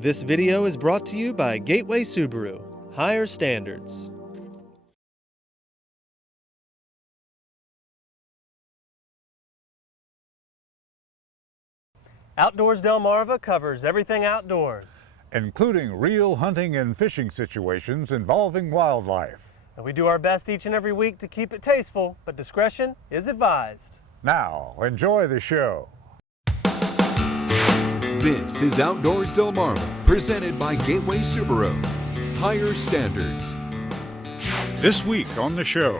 This video is brought to you by Gateway Subaru. Higher standards. Outdoors Delmarva covers everything outdoors, including real hunting and fishing situations involving wildlife. and we do our best each and every week to keep it tasteful, but discretion is advised. Now, enjoy the show. This is Outdoors Delmarva, presented by Gateway Subaru. Higher standards. This week on the show,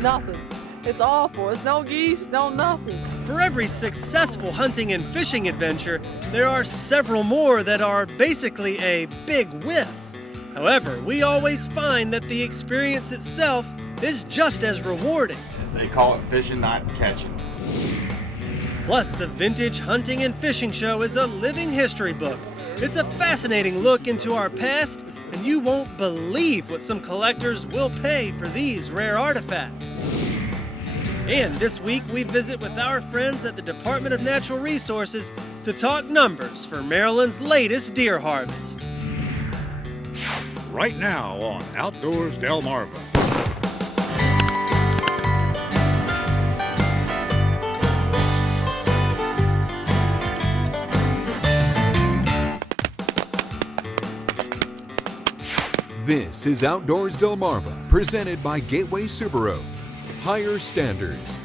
Nothing. It's awful. It's no geese, no nothing. For every successful hunting and fishing adventure, there are several more that are basically a big whiff. However, we always find that the experience itself is just as rewarding. They call it fishing, not catching. Plus, the Vintage Hunting and Fishing Show is a living history book. It's a fascinating look into our past, and you won't believe what some collectors will pay for these rare artifacts. And this week, we visit with our friends at the Department of Natural Resources to talk numbers for Maryland's latest deer harvest. right now on Outdoors Delmarva. This is Outdoors Delmarva, presented by Gateway Subaru. Higher standards.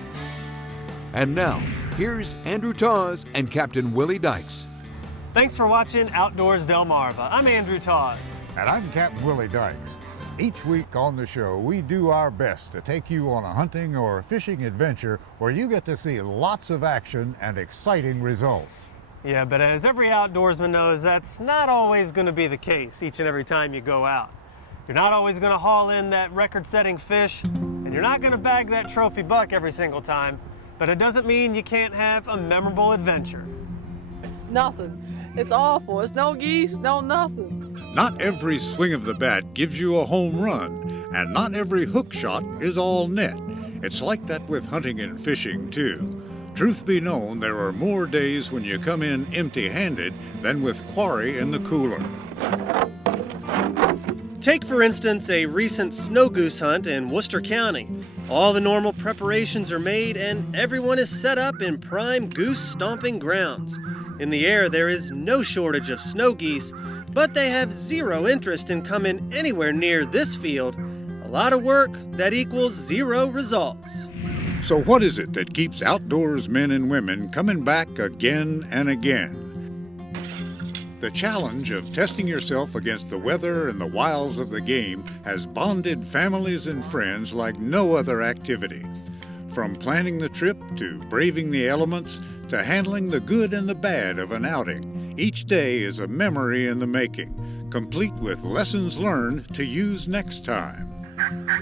And now, here's Andrew Tawes and Captain Willie Dykes. Thanks for watching Outdoors Delmarva. I'm Andrew Tawes. And I'm Captain Willie Dykes. Each week on the show, we do our best to take you on a hunting or fishing adventure where you get to see lots of action and exciting results. Yeah, but as every outdoorsman knows, that's not always going to be the case each and every time you go out. You're not always going to haul in that record-setting fish, and you're not going to bag that trophy buck every single time, but it doesn't mean you can't have a memorable adventure. Nothing. It's awful. It's no geese, no nothing. Not every swing of the bat gives you a home run, and not every hook shot is all net. It's like that with hunting and fishing, too. Truth be known, there are more days when you come in empty-handed than with quarry in the cooler. Take, for instance, a recent snow goose hunt in Worcester County. All the normal preparations are made and everyone is set up in prime goose stomping grounds. In the air, there is no shortage of snow geese, but they have zero interest in coming anywhere near this field. A lot of work that equals zero results. So what is it that keeps outdoors men and women coming back again and again? The challenge of testing yourself against the weather and the wiles of the game has bonded families and friends like no other activity. From planning the trip to braving the elements to handling the good and the bad of an outing, each day is a memory in the making, complete with lessons learned to use next time.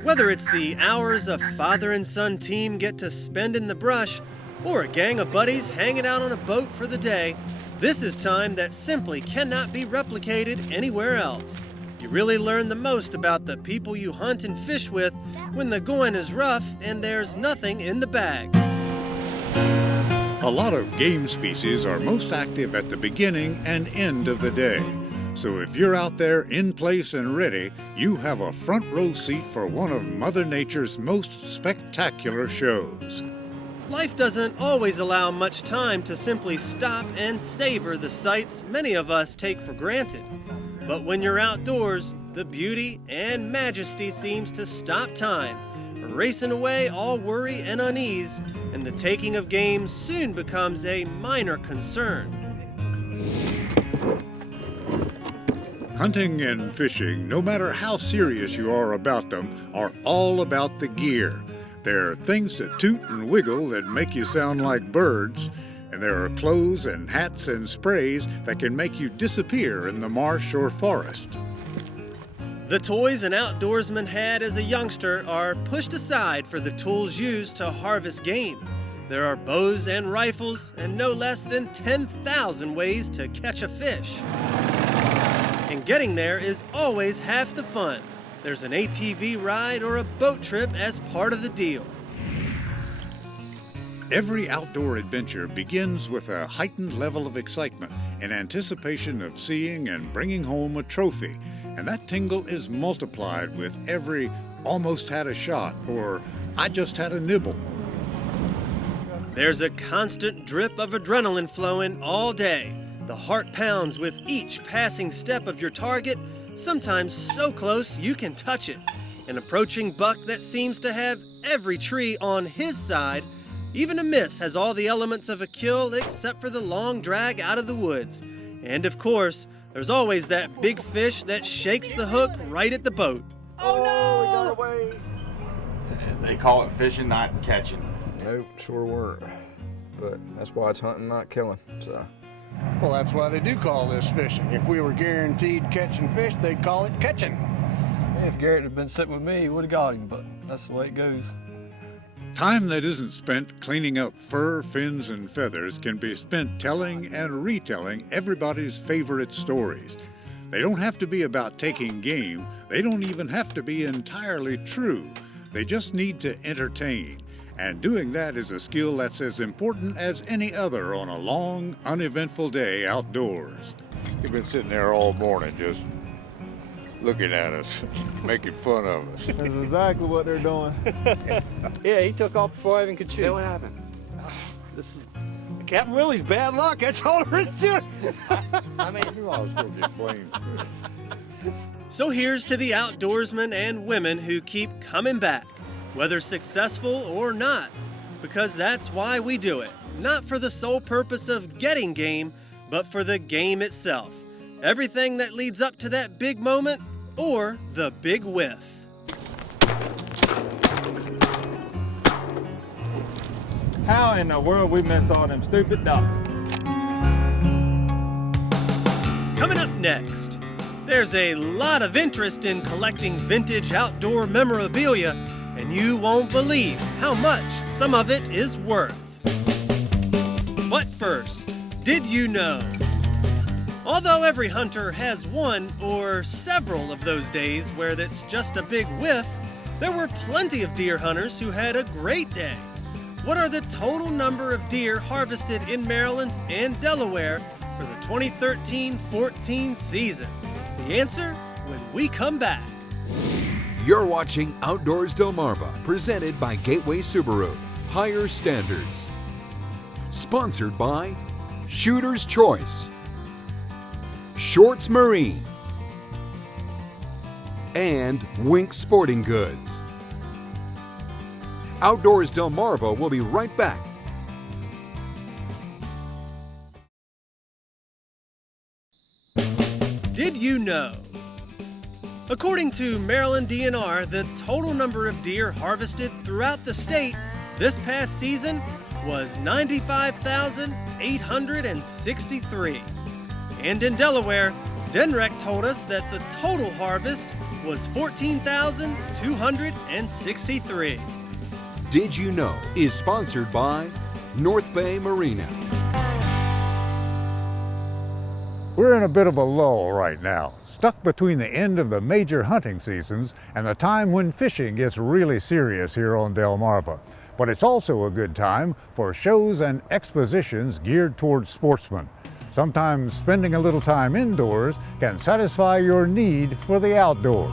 Whether it's the hours a father and son team get to spend in the brush, or a gang of buddies hanging out on a boat for the day, this is time that simply cannot be replicated anywhere else. You really learn the most about the people you hunt and fish with when the going is rough and there's nothing in the bag. A lot of game species are most active at the beginning and end of the day. So if you're out there in place and ready, you have a front row seat for one of Mother Nature's most spectacular shows. Life doesn't always allow much time to simply stop and savor the sights many of us take for granted. But when you're outdoors, the beauty and majesty seems to stop time, erasing away all worry and unease, and the taking of game soon becomes a minor concern. Hunting and fishing, no matter how serious you are about them, are all about the gear. There are things that toot and wiggle that make you sound like birds, and there are clothes and hats and sprays that can make you disappear in the marsh or forest. The toys an outdoorsman had as a youngster are pushed aside for the tools used to harvest game. There are bows and rifles and no less than 10,000 ways to catch a fish. And getting there is always half the fun. There's an ATV ride or a boat trip as part of the deal. Every outdoor adventure begins with a heightened level of excitement, in anticipation of seeing and bringing home a trophy, and that tingle is multiplied with every almost had a shot or I just had a nibble. There's a constant drip of adrenaline flowing all day. The heart pounds with each passing step of your target, sometimes so close you can touch it. An approaching buck that seems to have every tree on his side. Even a miss has all the elements of a kill except for the long drag out of the woods. And of course, there's always that big fish that shakes the hook right at the boat. Oh no! We got away. They call it fishing, not catching. Nope, sure weren't. But that's why it's hunting, not killing. So. Well, that's why they do call this fishing. If we were guaranteed catching fish, they'd call it catching. Yeah, if Garrett had been sitting with me, he would have got him, but that's the way it goes. Time that isn't spent cleaning up fur, fins, and feathers can be spent telling and retelling everybody's favorite stories. They don't have to be about taking game. They don't even have to be entirely true. They just need to entertain. And doing that is a skill that's as important as any other on a long, uneventful day outdoors. You've been sitting there all morning just looking at us, making fun of us. That's exactly what they're doing. Yeah, he took off before I even could shoot. Hey, what happened? This is Captain Willie's bad luck. That's all there is to it. I mean, you always go get blamed. So here's to the outdoorsmen and women who keep coming back, whether successful or not, because that's why we do it. Not for the sole purpose of getting game, but for the game itself. Everything that leads up to that big moment or the big whiff. How in the world we miss all them stupid ducks? Coming up next, there's a lot of interest in collecting vintage outdoor memorabilia, and you won't believe how much some of it is worth. But first, did you know? Although every hunter has one or several of those days where that's just a big whiff, there were plenty of deer hunters who had a great day. What are the total number of deer harvested in Maryland and Delaware for the 2013-14 season? The answer when we come back. You're watching Outdoors Delmarva, presented by Gateway Subaru. Higher standards. Sponsored by Shooter's Choice, Shorts Marine, and Wink Sporting Goods. Outdoors Delmarva will be right back. Did you know? According to Maryland DNR, the total number of deer harvested throughout the state this past season was 95,863. And in Delaware, DNREC told us that the total harvest was 14,263. Did You Know is sponsored by North Bay Marina. We're in a bit of a lull right now, stuck between the end of the major hunting seasons and the time when fishing gets really serious here on Delmarva. But it's also a good time for shows and expositions geared towards sportsmen. Sometimes spending a little time indoors can satisfy your need for the outdoors.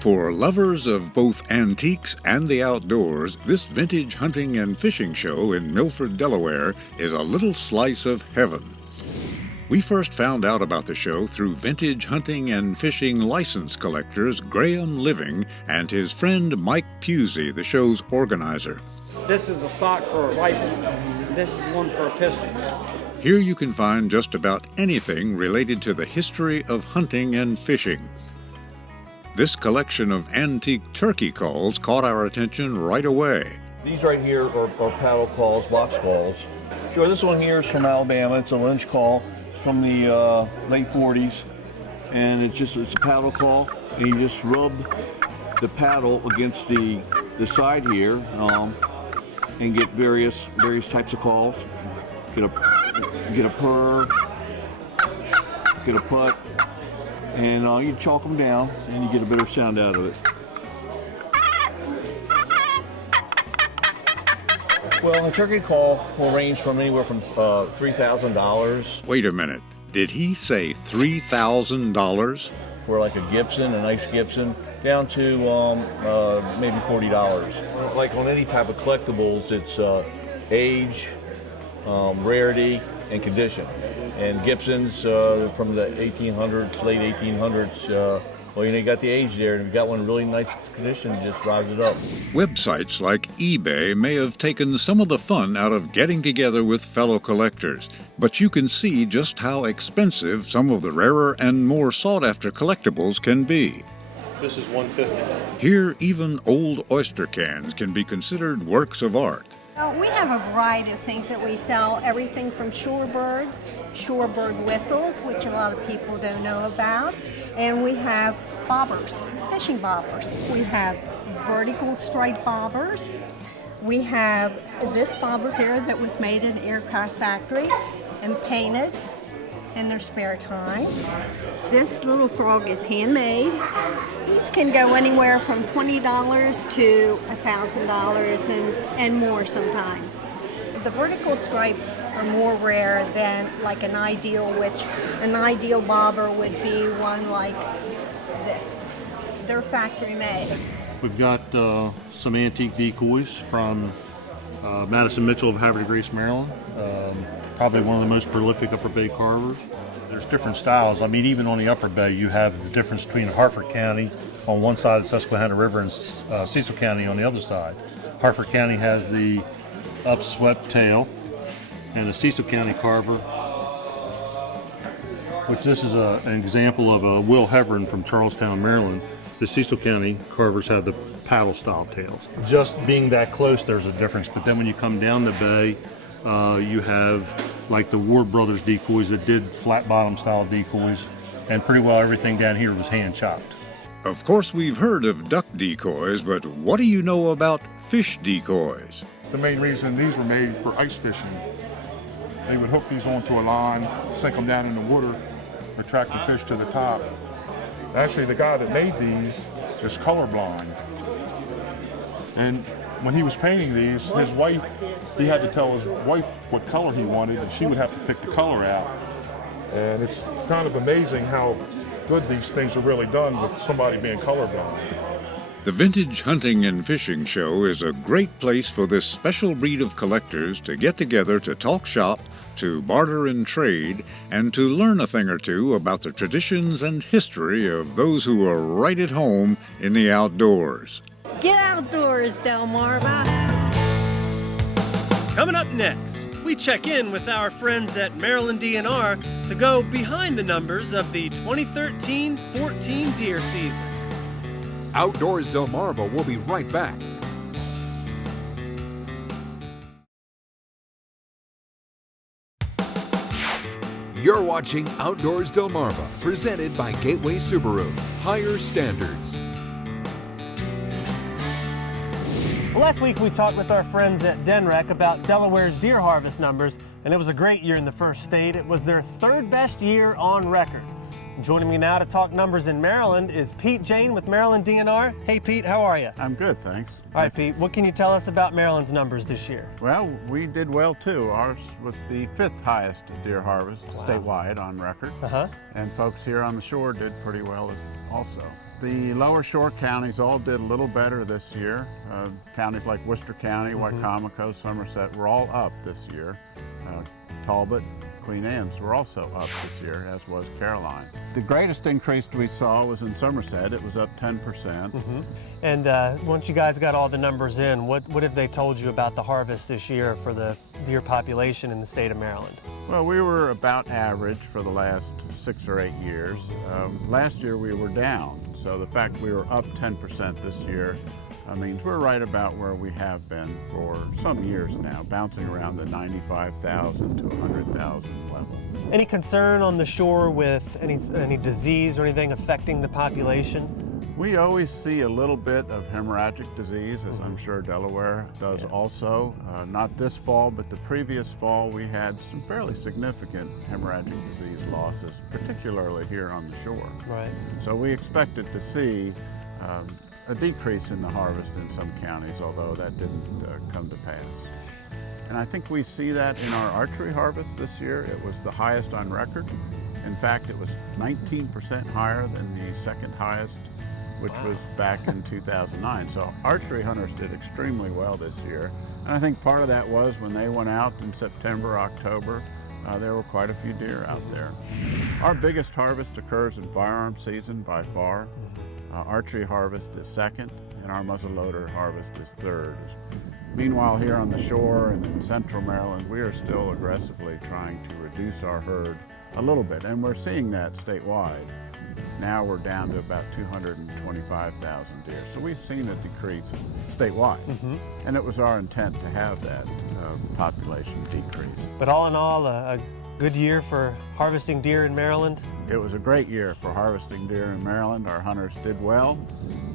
For lovers of both antiques and the outdoors, this vintage hunting and fishing show in Milford, Delaware is a little slice of heaven. We first found out about the show through vintage hunting and fishing license collectors Graham Living and his friend Mike Pusey, the show's organizer. This is a sock for a rifle. This is one for a pistol. Here you can find just about anything related to the history of hunting and fishing. This collection of antique turkey calls caught our attention right away. These right here are paddle calls, box calls. Sure, this one here is from Alabama. It's a Lynch call from the late 40s. And it's a paddle call. And you just rub the paddle against the side here and get various types of calls. Get a purr, get a putt. And you chalk them down and you get a better sound out of it. Well, a turkey call will range from anywhere from $3,000 Wait a minute. Did he say $3,000? for like a Gibson, a nice Gibson, down to maybe $40. Like on any type of collectibles, it's age, rarity, and condition. And Gibsons from the 1800s, late 1800s, well, you got the age there, and if you got one in really nice condition, just drives it up. Websites like eBay may have taken some of the fun out of getting together with fellow collectors, but you can see just how expensive some of the rarer and more sought-after collectibles can be. This is $150. Here, even old oyster cans can be considered works of art. We have a variety of things that we sell, everything from shorebird whistles, which a lot of people don't know about, and we have bobbers, fishing bobbers. We have vertical stripe bobbers. We have this bobber here that was made in an aircraft factory and painted in their spare time. This little frog is handmade. These can go anywhere from $20 to $1,000 and more sometimes. The vertical stripe are more rare than like an ideal, which an ideal bobber would be one like this. They're factory made. We've got some antique decoys from Madison Mitchell of Havre de Grace, Maryland. Probably one of the most prolific Upper Bay carvers. There's different styles. I mean, even on the Upper Bay, you have the difference between Harford County on one side of the Susquehanna River and Cecil County on the other side. Harford County has the upswept tail, and the Cecil County carver, which this is an example of a Will Heverin from Charlestown, Maryland. The Cecil County carvers have the paddle style tails. Just being that close, there's a difference. But then when you come down the bay, you have like the Ward Brothers decoys that did flat bottom style decoys, and pretty well everything down here was hand chopped. Of course, we've heard of duck decoys, but what do you know about fish decoys? The main reason these were made for ice fishing. They would hook these onto a line, sink them down in the water, attract the fish to the top. Actually, the guy that made these is colorblind. And when he was painting these, his wife, he had to tell his wife what color he wanted, and she would have to pick the color out. And it's kind of amazing how good these things are really done with somebody being colorblind. The Vintage Hunting and Fishing Show is a great place for this special breed of collectors to get together to talk shop, to barter and trade, and to learn a thing or two about the traditions and history of those who are right at home in the outdoors. Get outdoors, Delmarva. Coming up next, we check in with our friends at Maryland DNR to go behind the numbers of the 2013-14 deer season. Outdoors Delmarva will be right back. You're watching Outdoors Delmarva, presented by Gateway Subaru. Higher standards. Well, last week we talked with our friends at DNREC about Delaware's deer harvest numbers, and it was a great year in the first state. It was their third best year on record. Joining me now to talk numbers in Maryland is Pete Jane with Maryland DNR. Hey Pete, how are you? I'm good, thanks. All right Pete, what can you tell us about Maryland's numbers this year? Well, we did well too. Ours was the 5th highest deer harvest statewide on record. And folks here on the shore did pretty well also. The lower shore counties all did a little better this year. Counties like Worcester County, Wicomico, Somerset were all up this year. Talbot, Queen Anne's were also up this year, as was Caroline. The greatest increase we saw was in Somerset. It was up 10%. And once you guys got all the numbers in, what have they told you about the harvest this year for the deer population in the state of Maryland? Well, we were about average for the last 6 or 8 years. Last year we were down, so the fact we were up 10% this year means we're right about where we have been for some years now, bouncing around the 95,000 to 100,000 level. Any concern on the shore with any disease or anything affecting the population? We always see a little bit of hemorrhagic disease, as I'm sure Delaware does also. Not this fall, but the previous fall we had some fairly significant hemorrhagic disease losses, particularly here on the shore. Right. So we expected to see a decrease in the harvest in some counties, although that didn't come to pass. And I think we see that in our archery harvest this year. It was the highest on record. In fact, it was 19% higher than the second highest, which was back in 2009. So archery hunters did extremely well this year. And I think part of that was when they went out in September, October, there were quite a few deer out there. Our biggest harvest occurs in firearm season by far. Archery harvest is second, and our muzzleloader harvest is third. Meanwhile, here on the shore and in central Maryland, we are still aggressively trying to reduce our herd a little bit, and we're seeing that statewide. Now we're down to about 225,000 deer. So we've seen a decrease statewide, and it was our intent to have that population decrease. But all in all, a good year for harvesting deer in Maryland? It was a great year for harvesting deer in Maryland. Our hunters did well,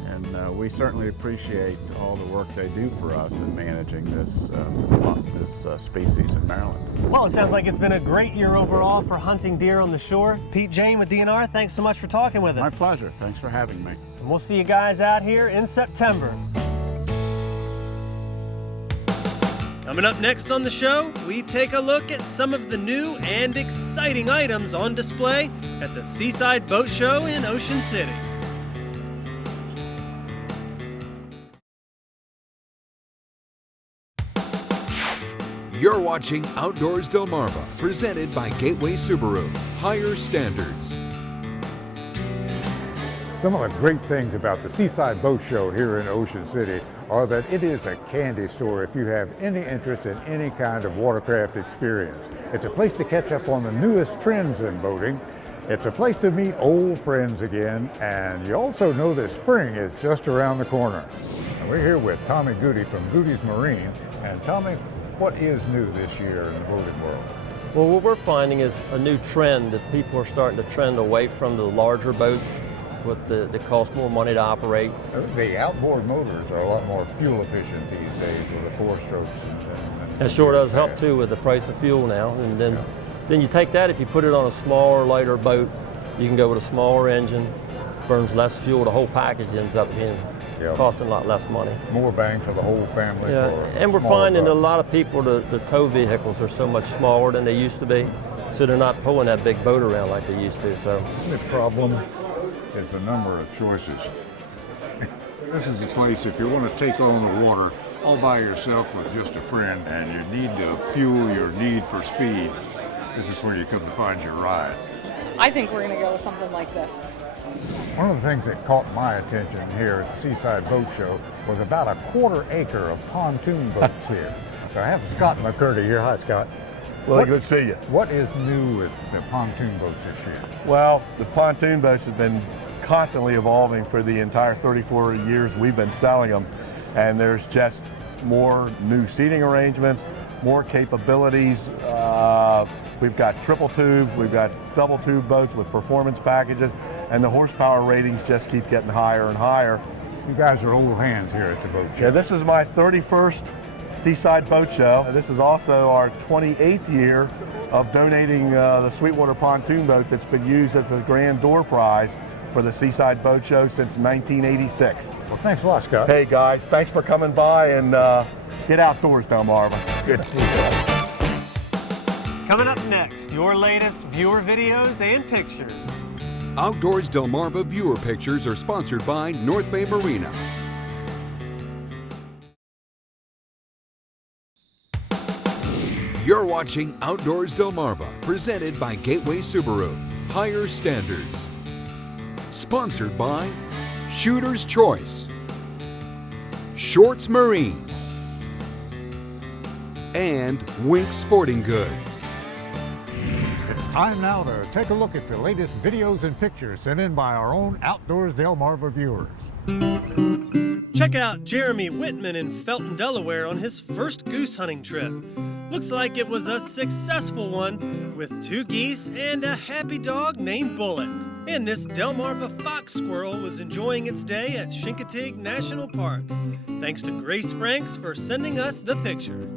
and we certainly appreciate all the work they do for us in managing this species in Maryland. Well, it sounds like it's been a great year overall for hunting deer on the shore. Pete Jane with DNR, thanks so much for talking with us. My pleasure. Thanks for having me. And we'll see you guys out here in September. Coming up next on the show, we take a look at some of the new and exciting items on display at the Seaside Boat Show in Ocean City. You're watching Outdoors Delmarva, presented by Gateway Subaru. Higher standards. Some of the great things about the Seaside Boat Show here in Ocean City are that it is a candy store if you have any interest in any kind of watercraft experience. It's a place to catch up on the newest trends in boating. It's a place to meet old friends again, and you also know that spring is just around the corner. And we're here with Tommy Goody from Goody's Marine. And Tommy, what is new this year in the boating world? Well, what we're finding is a new trend that people are starting to trend away from the larger boats that cost more money to operate. The outboard motors are a lot more fuel efficient these days with the 4-strokes. That sure does help too with the price of fuel now. And then you take that, if you put it on a smaller, lighter boat, you can go with a smaller engine, burns less fuel. The whole package ends up being costing a lot less money. More bang for the whole family. Yeah, and we're finding that a lot of people, the tow vehicles are so much smaller than they used to be, so they're not pulling that big boat around like they used to. So the problem is a number of choices. This is a place, if you want to take on the water all by yourself with just a friend and you need to fuel your need for speed, this is where you come to find your ride. I think we're going to go with something like this. One of the things that caught my attention here at the Seaside Boat Show was about a 1/4 acre of pontoon boats here. So I have Scott McCurdy here. Hi, Scott. Well, good to see you. What is new with the pontoon boats this year? Well, the pontoon boats have been constantly evolving for the entire 34 years we've been selling them, and there's just more new seating arrangements, more capabilities. We've got triple tubes, we've got double tube boats with performance packages, and the horsepower ratings just keep getting higher and higher. You guys are old hands here at the boat show. Yeah, this is my 31st Seaside Boat Show. This is also our 28th year of donating the Sweetwater pontoon boat that's been used as the grand door prize for the Seaside Boat Show since 1986. Well, thanks a lot, Scott. Hey guys, thanks for coming by, and get outdoors, Delmarva. Good to see you. Coming up next, your latest viewer videos and pictures. Outdoors Delmarva viewer pictures are sponsored by North Bay Marina. You're watching Outdoors Delmarva, presented by Gateway Subaru. Higher standards. Sponsored by Shooter's Choice, Shorts Marine, and Wink Sporting Goods. It's time now to take a look at the latest videos and pictures sent in by our own Outdoors Delmarva viewers. Check out Jeremy Whitman in Felton, Delaware on his first goose hunting trip. Looks like it was a successful one with 2 geese and a happy dog named Bullet. And this Delmarva fox squirrel was enjoying its day at Chincoteague National Park. Thanks to Grace Franks for sending us the picture.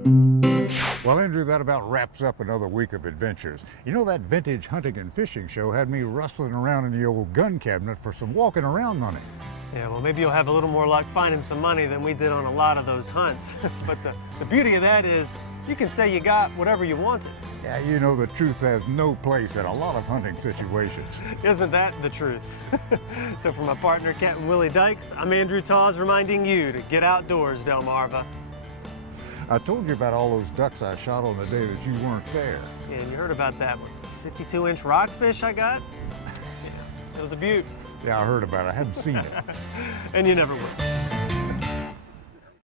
Well, Andrew, that about wraps up another week of adventures. You know, that vintage hunting and fishing show had me rustling around in the old gun cabinet for some walking around money. Yeah, well, maybe you'll have a little more luck finding some money than we did on a lot of those hunts. But the beauty of that is you can say you got whatever you wanted. Yeah, you know, the truth has no place in a lot of hunting situations. Isn't that the truth? So for my partner, Captain Willie Dykes, I'm Andrew Taws reminding you to get outdoors, Delmarva. I told you about all those ducks I shot on the day that you weren't there. Yeah, and you heard about that one. 52-inch rockfish I got? Yeah, it was a beaut. Yeah, I heard about it. I hadn't seen it. And you never will.